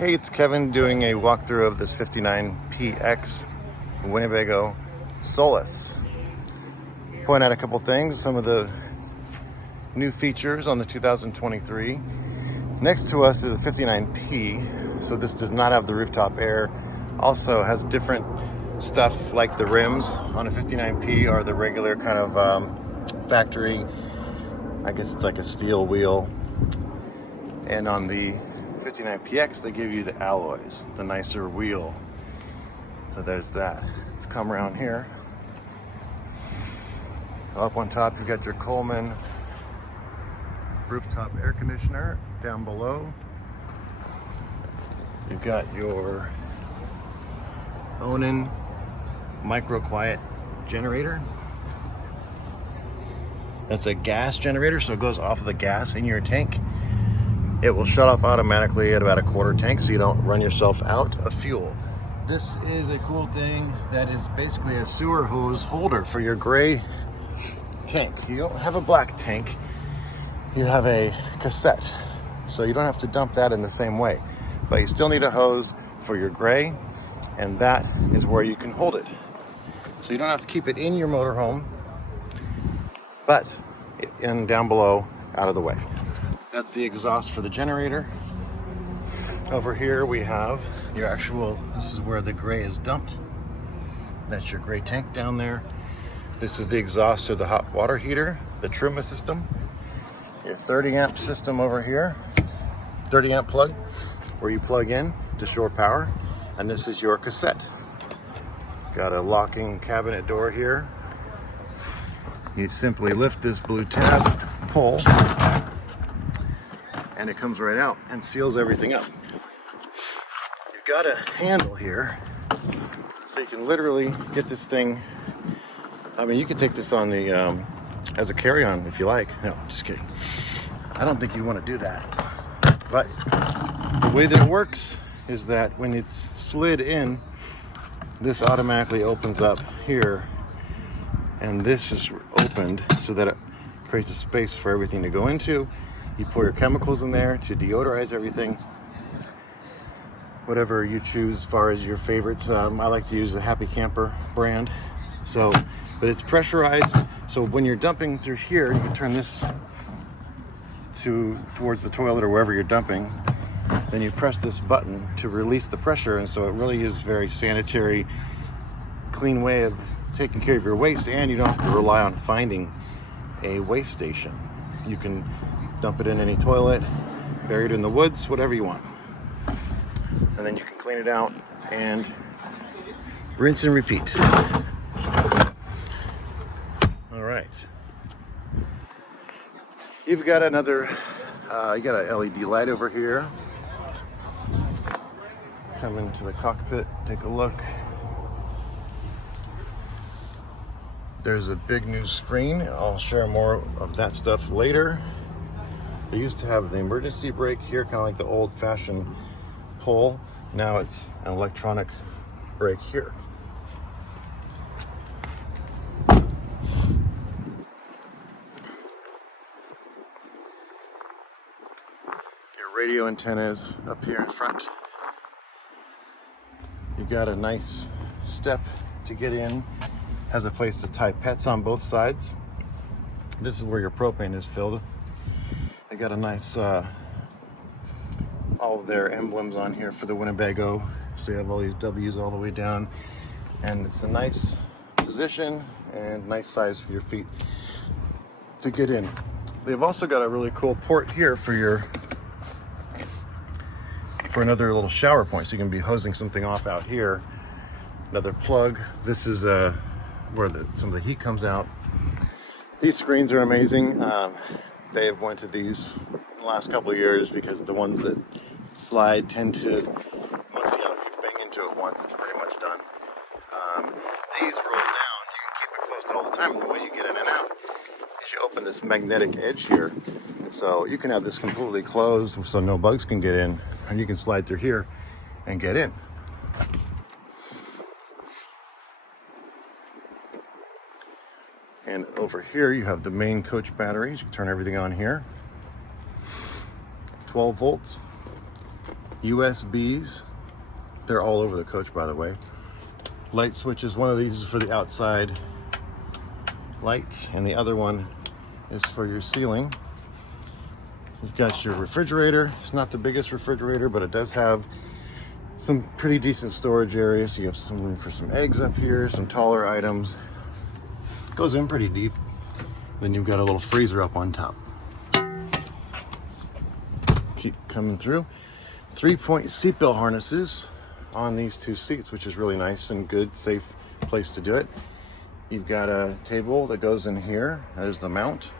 Hey, it's Kevin doing a walkthrough of this 59PX Winnebago Solis. Point out a couple things, some of the new features on the 2023. Next to us is a 59P, so this does not have the rooftop air. Also has different stuff like the rims on a 59P are the regular kind of factory, I guess it's like a steel wheel. And on the 59PX, they give you the alloys, the nicer wheel. So there's that. Let's come around here. Up on top, you've got your Coleman rooftop air conditioner. Down below, you've got your Onan micro quiet generator. That's a gas generator, so it goes off of the gas in your tank. It will shut off automatically at about a quarter tank so you don't run yourself out of fuel. This is a cool thing that is basically a sewer hose holder for your gray tank. You don't have a black tank, you have a cassette. So you don't have to dump that in the same way. But you still need a hose for your gray, and that is where you can hold it. So you don't have to keep it in your motorhome, but in down below, out of the way. That's the exhaust for the generator. Over here we have your actual, this is where the gray is dumped. That's your gray tank down there. This is the exhaust to the hot water heater, the Truma system. Your 30 amp system over here, 30 amp plug, where you plug in to shore power. And this is your cassette. Got a locking cabinet door here. You simply lift this blue tab, pull, and it comes right out and seals everything up. You've got a handle here, so you can literally get this thing. I mean, you could take this on the as a carry-on if you like. No, just kidding. I don't think you want to do that. But the way that it works is that when it's slid in, this automatically opens up here, and this is opened so that it creates a space for everything to go into. You pour your chemicals in there to deodorize everything, whatever you choose as far as your favorites. I like to use the Happy Camper brand. So, but it's pressurized. So when you're dumping through here, you can turn this towards the toilet or wherever you're dumping. Then you press this button to release the pressure, and so it really is a very sanitary, clean way of taking care of your waste, and you don't have to rely on finding a waste station. You can dump it in any toilet, bury it in the woods, whatever you want. And then you can clean it out and rinse and repeat. All right. You've got another, you got an LED light over here. Come into the cockpit, take a look. There's a big new screen. I'll share more of that stuff later. They used to have the emergency brake here, kind of like the old-fashioned pull. Now it's an electronic brake here. Your radio antennas up here in front. You got a nice step to get in. Has a place to tie pets on both sides. This is where your propane is filled. They got a nice, all of their emblems on here for the Winnebago. So you have all these W's all the way down. And it's a nice position and nice size for your feet to get in. They've also got a really cool port here for another little shower point. So you can be hosing something off out here. Another plug. This is where some of the heat comes out. These screens are amazing. They have went to these in the last couple of years because the ones that slide tend to, once if you bang into it once, it's pretty much done. These roll down, you can keep it closed all the time. And the way you get in and out is you open this magnetic edge here. And so you can have this completely closed so no bugs can get in, and you can slide through here and get in. And over here you have the main coach batteries. You can turn everything on here. 12 volts. USBs. They're all over the coach, by the way. Light switches. One of these is for the outside lights, and the other one is for your ceiling. You've got your refrigerator. It's not the biggest refrigerator, but it does have some pretty decent storage area. So you have some room for some eggs up here, some taller items. It goes in pretty deep. Then you've got a little freezer up on top. Keep coming through. 3-point seatbelt harnesses on these two seats, which is really nice and good, safe place to do it. You've got a table that goes in here. There's the mount.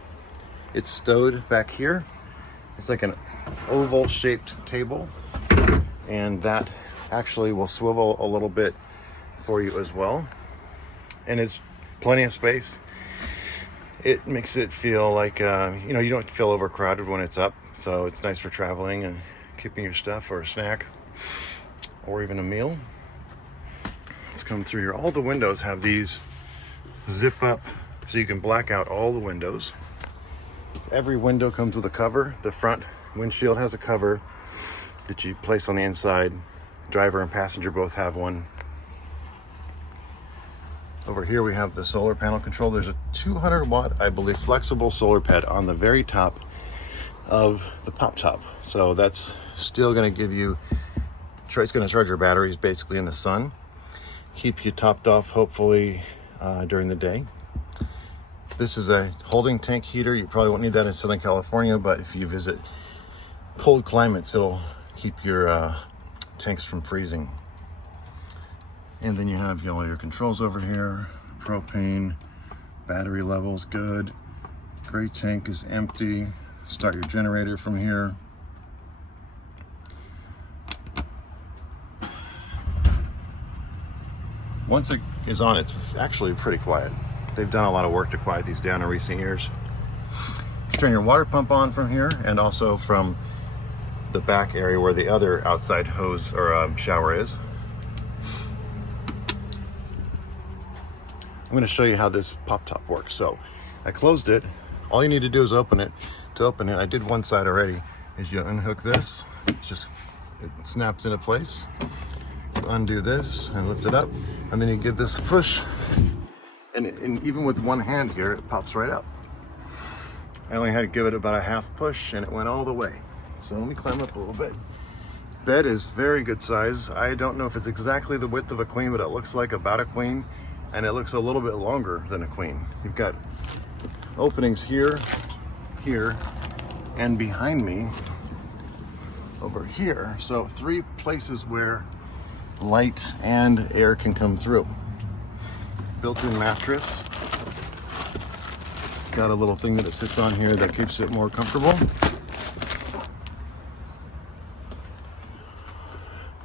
It's stowed back here. It's like an oval shaped table, and that actually will swivel a little bit for you as well. And it's plenty of space. It makes it feel like, you know, you don't feel overcrowded when it's up. So it's nice for traveling and keeping your stuff or a snack or even a meal. Let's come through here. All the windows have these zip up so you can black out all the windows. Every window comes with a cover. The front windshield has a cover that you place on the inside. Driver and passenger both have one. Over here we have the solar panel control. There's a 200 watt, I believe, flexible solar pad on the very top of the pop top. So that's still going to give you, it's going to charge your batteries basically in the sun. Keep you topped off hopefully during the day. This is a holding tank heater. You probably won't need that in Southern California, but if you visit cold climates, it'll keep your tanks from freezing. And then you have all your controls over here. Propane, battery levels good. Gray tank is empty. Start your generator from here. Once it is on, it's actually pretty quiet. They've done a lot of work to quiet these down in recent years. Turn your water pump on from here, and also from the back area where the other outside hose or shower is. I'm going to show you how this pop top works. So I closed it. All you need to do is open it. To open it, I did one side already. Is you unhook this, it snaps into place. You undo this and lift it up, and then you give this a push. And even with one hand here, it pops right up. I only had to give it about a half push, and it went all the way. So let me climb up a little bit. Bed is very good size. I don't know if it's exactly the width of a queen, but it looks like about a queen, and it looks a little bit longer than a queen. You've got openings here, here, and behind me over here. So 3 places where light and air can come through. Built-in mattress. Got a little thing that it sits on here that keeps it more comfortable.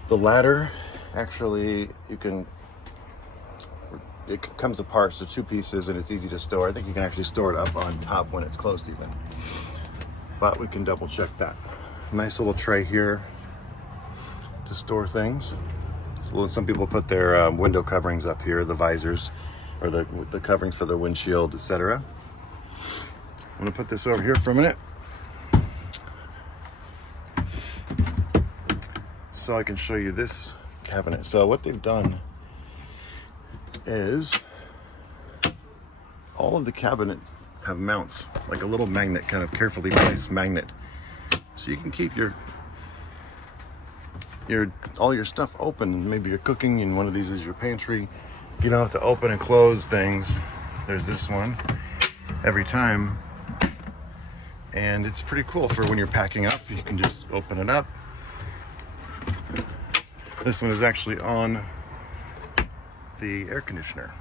The ladder, actually, it comes apart, so 2 pieces, and it's easy to store. I think you can actually store it up on top when it's closed even. But we can double check that. Nice little tray here to store things. So some people put their window coverings up here, the visors, or the coverings for the windshield, etc. I'm gonna put this over here for a minute, so I can show you this cabinet. So what they've done is all of the cabinets have mounts, like a little magnet, kind of carefully placed magnet, so you can keep all your stuff open. Maybe you're cooking and one of these is your pantry. You don't have to open and close things. There's this one every time, and it's pretty cool for when you're packing up. You can just open it up. This one is actually on the air conditioner,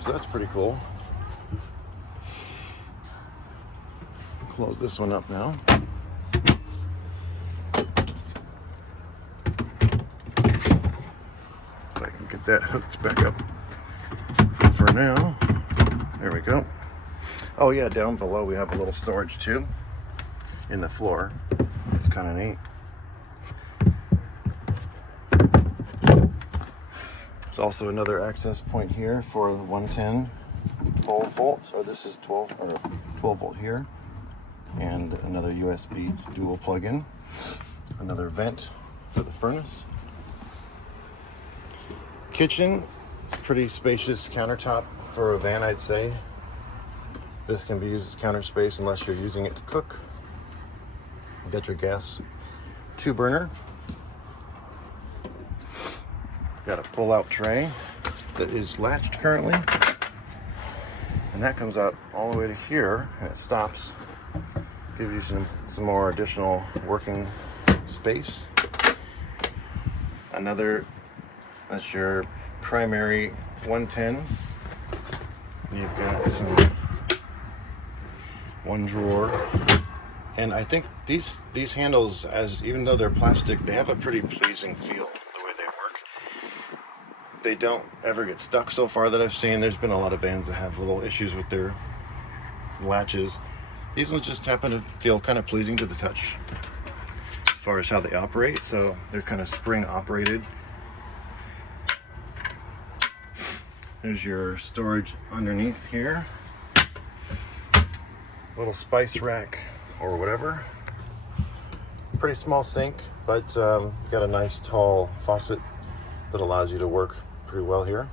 so that's pretty cool. Close this one up now. If I can get that hooked back up for now. There we go. Oh yeah, down below we have a little storage too in the floor. It's kind of neat. There's also another access point here for the 110 12 volts, or this is 12 volt here, and another USB dual plug-in. Another vent for the furnace. Kitchen, pretty spacious countertop for a van, I'd say. This can be used as counter space unless you're using it to cook. You got your gas 2-burner. Got a pull-out tray that is latched currently. And that comes out all the way to here, and it stops. Gives you some more additional working space. Another, that's your primary 110. You've got some one drawer. And I think these handles, even though they're plastic, they have a pretty pleasing feel the way they work. They don't ever get stuck so far that I've seen. There's been a lot of vans that have little issues with their latches. These ones just happen to feel kind of pleasing to the touch as far as how they operate. So they're kind of spring operated. There's your storage underneath here. Little spice rack or whatever. Pretty small sink, but got a nice tall faucet that allows you to work pretty well here.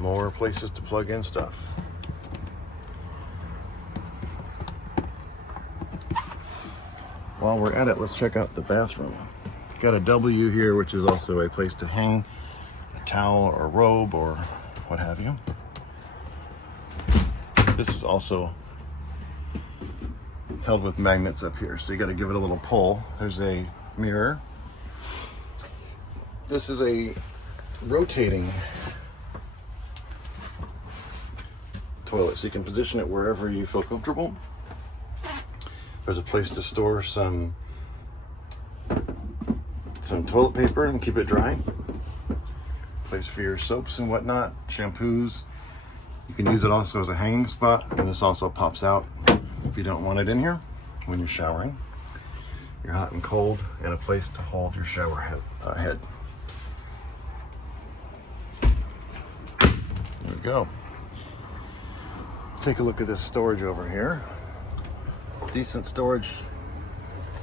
More places to plug in stuff. While we're at it, let's check out the bathroom. Got a W here, which is also a place to hang a towel or a robe or what have you. This is also held with magnets up here, so you got to give it a little pull. There's a mirror. This is a rotating toilet, so you can position it wherever you feel comfortable. There's a place to store some toilet paper and keep it dry. Place for your soaps and whatnot, shampoos. You can use it also as a hanging spot, and this also pops out if you don't want it in here when you're showering. You're hot and cold, and a place to hold your shower head. There we go. Take a look at this storage over here. Decent storage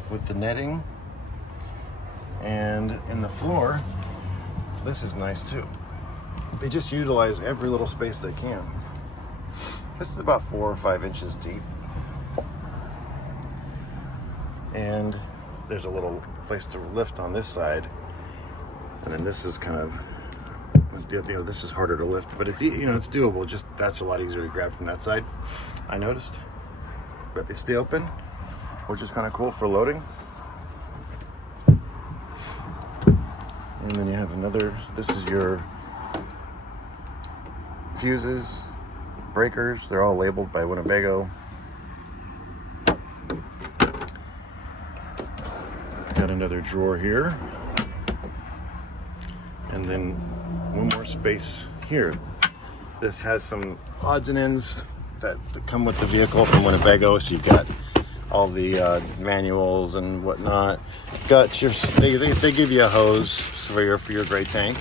with the netting, and in the floor, this is nice too. They just utilize every little space they can. This is about 4 or 5 inches deep, and there's a little place to lift on this side, and then this is kind of, this is harder to lift, but it's it's doable. Just that's a lot easier to grab from that side, I noticed. But they stay open, which is kind of cool for loading. And then you have another, this is your fuses, breakers. They're all labeled by Winnebago. Got another drawer here. And then one more space here. This has some odds and ends that come with the vehicle from Winnebago, so you've got all the manuals and whatnot. Got your they give you a hose for your gray tank.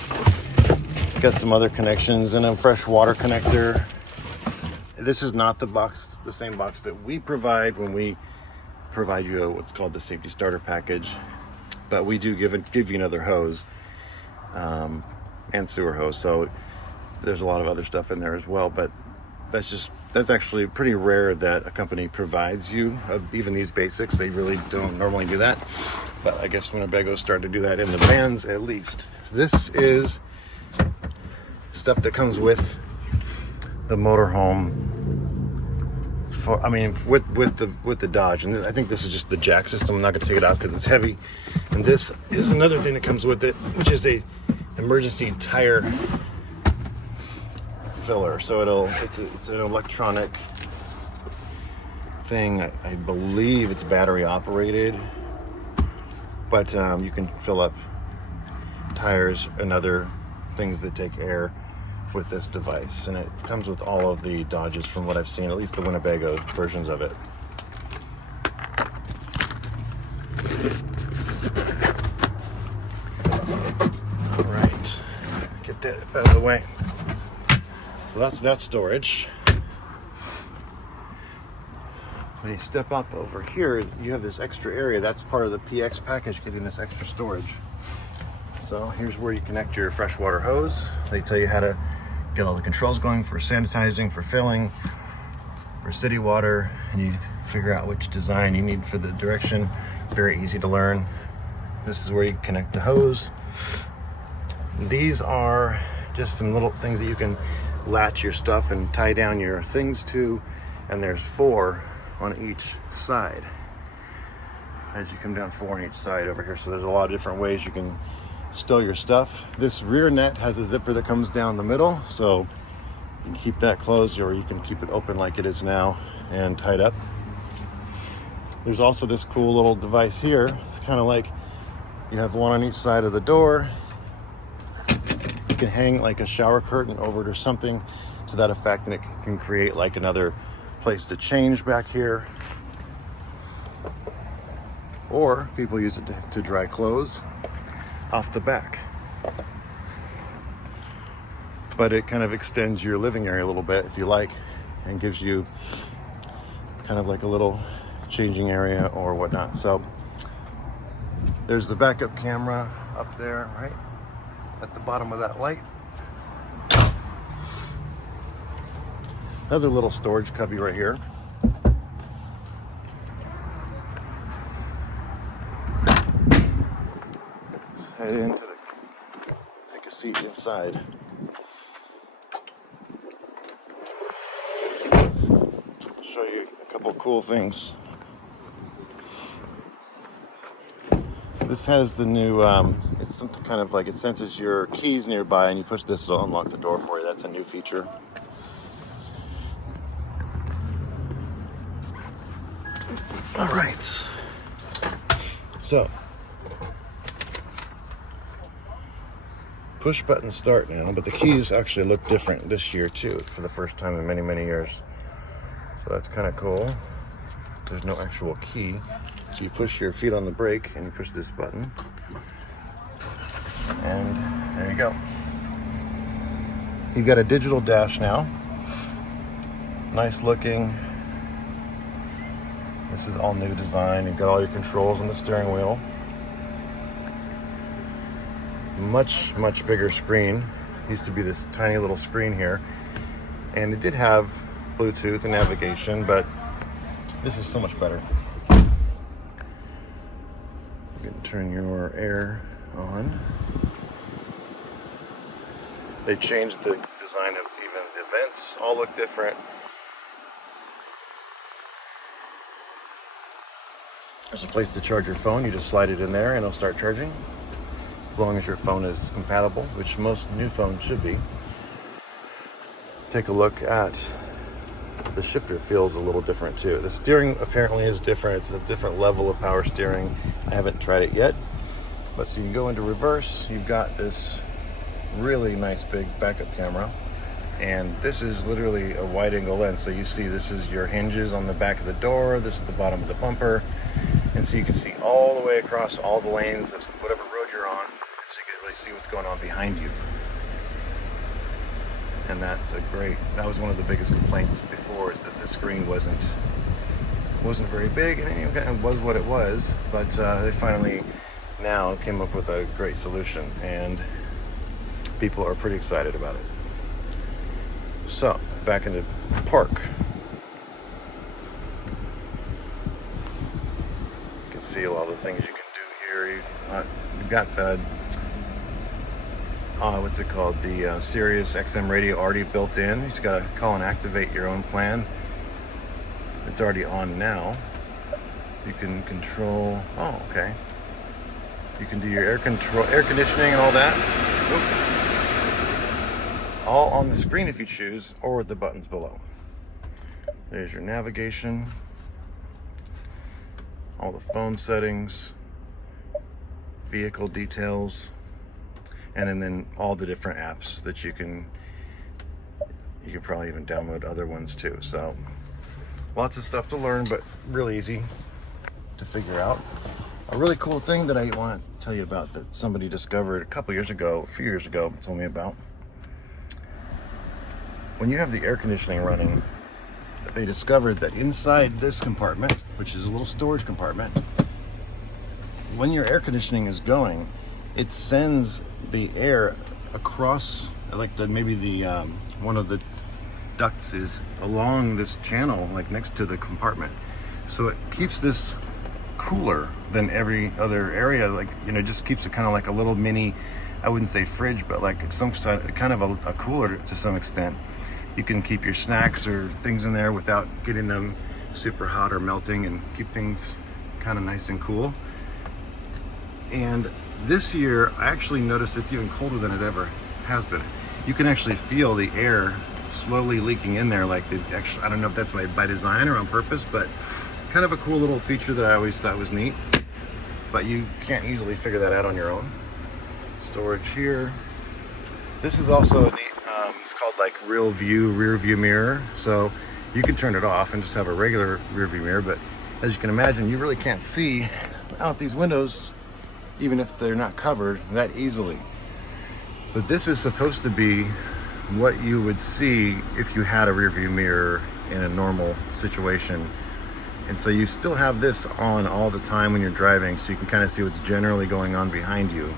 Got some other connections and a fresh water connector. This is not the same box that we provide when we provide you what's called the safety starter package, but we do give you another hose and sewer hose. So there's a lot of other stuff in there as well, but that's actually pretty rare that a company provides you even these basics. They really don't normally do that, but I guess Winnebago started to do that in the vans at least. This is stuff that comes with the motorhome. With the Dodge, and I think this is just the jack system. I'm not going to take it out because it's heavy. And this is another thing that comes with it, which is a emergency tire filler. So it's an electronic thing. I believe it's battery operated, but you can fill up tires and other things that take air with this device, and it comes with all of the Dodges from what I've seen, at least the Winnebago versions of it. All right, get that out of the way. So that's that storage. When you step up over here, you have this extra area. That's part of the PX package, getting this extra storage. So here's where you connect your freshwater hose. They tell you how to get all the controls going for sanitizing, for filling, for city water, and you figure out which design you need for the direction. Very easy to learn. This is where you connect the hose. These are just some little things that you can latch your stuff and tie down your things to, and there's 4 on each side. As you come down, 4 on each side over here. So there's a lot of different ways you can stow your stuff. This rear net has a zipper that comes down the middle, so you can keep that closed, or you can keep it open like it is now and tied up. There's also this cool little device here. It's kind of like you have one on each side of the door. You can hang like a shower curtain over it or something to that effect, and it can create like another place to change back here. Or people use it to dry clothes off the back. But it kind of extends your living area a little bit if you like, and gives you kind of like a little changing area or whatnot. So there's the backup camera up there, right at the bottom of that light. Another little storage cubby right here. Let's head into take a seat inside. Show you a couple cool things. This has the new, it's something kind of like it senses your keys nearby, and you push this, it'll unlock the door for you. That's a new feature. All right, so push button start now, but the keys actually look different this year too, for the first time in many, many years. So that's kind of cool. There's no actual key. So you push your feet on the brake and you push this button. And there you go. You got a digital dash now. Nice looking. This is all new design. You've got all your controls on the steering wheel. Much, much bigger screen. Used to be this tiny little screen here. And it did have Bluetooth and navigation, but this is so much better. You can turn your air on. They changed the design of even the vents, all look different. There's a place to charge your phone. You just slide it in there and it'll start charging, as long as your phone is compatible, which most new phones should be. Take a look at the shifter. Feels a little different too. The steering apparently is different. It's a different level of power steering. I haven't tried it yet, but so you can go into reverse. You've got this really nice big backup camera, and this is literally a wide angle lens. So you see this is your hinges on the back of the door, this is the bottom of the bumper, and so you can see all the way across all the lanes of whatever road you're on, and so you can really see what's going on behind you. And that was one of the biggest complaints before, is that the screen wasn't very big, and it was what it was, but they finally now came up with a great solution, and people are pretty excited about it. So back into park. You can see all the things you can do here. You've got the what's it called? The Sirius XM radio already built in. You just gotta call and activate your own plan. It's already on now. You can control. Oh, okay. You can do your air conditioning and all that. Oop. All on the screen if you choose, or with the buttons below. There's your navigation, all the phone settings, vehicle details, and then all the different apps that you can probably even download other ones too. So lots of stuff to learn, but really easy to figure out. A really cool thing that I want to tell you about that somebody discovered a few years ago, told me about. When you have the air conditioning running, they discovered that inside this compartment, which is a little storage compartment, when your air conditioning is going, it sends the air across, like maybe the one of the ducts is along this channel, like next to the compartment. So it keeps this cooler than every other area, like, you know, just keeps it kind of like a little mini, I wouldn't say fridge, but like some kind of a cooler to some extent. You can keep your snacks or things in there without getting them super hot or melting, and keep things kind of nice and cool. And this year I actually noticed it's even colder than it ever has been. You can actually feel the air slowly leaking in there, like I don't know if that's by design or on purpose, but kind of a cool little feature that I always thought was neat, but you can't easily figure that out on your own. Storage here. This is also neat. It's called like rear view mirror. So you can turn it off and just have a regular rear view mirror, but as you can imagine, you really can't see out these windows, even if they're not covered, that easily. But this is supposed to be what you would see if you had a rear view mirror in a normal situation. And so you still have this on all the time when you're driving, so you can kind of see what's generally going on behind you.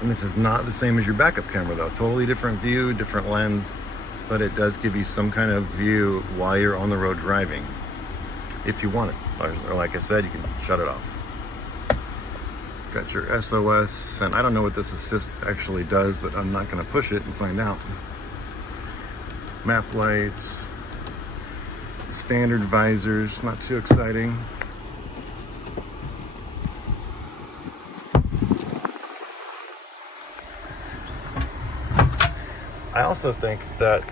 And this is not the same as your backup camera though. Totally different view, different lens, but it does give you some kind of view while you're on the road driving, if you want it. Or like I said, you can shut it off. Got your SOS, and I don't know what this assist actually does, but I'm not gonna push it and find out. Map lights, standard visors, not too exciting. I also think that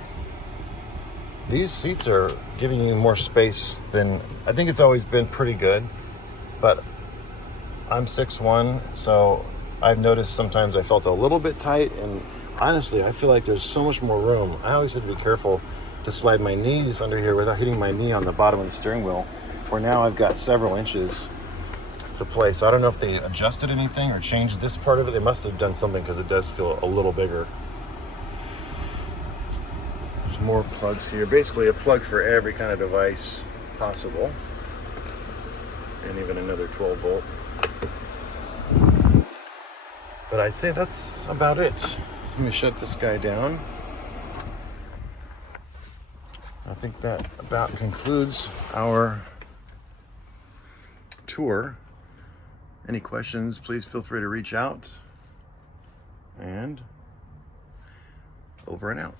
these seats are giving you more space than, I think it's always been pretty good, but I'm 6'1", so I've noticed sometimes I felt a little bit tight, and honestly, I feel like there's so much more room. I always have to be careful to slide my knees under here without hitting my knee on the bottom of the steering wheel, where now I've got several inches to play. So I don't know if they adjusted anything or changed this part of it. They must have done something, because it does feel a little bigger. There's more plugs here. Basically a plug for every kind of device possible. And even another 12 volt. But I'd say that's about it. Let me shut this guy down. I think that about concludes our tour. Any questions, please feel free to reach out. And over and out.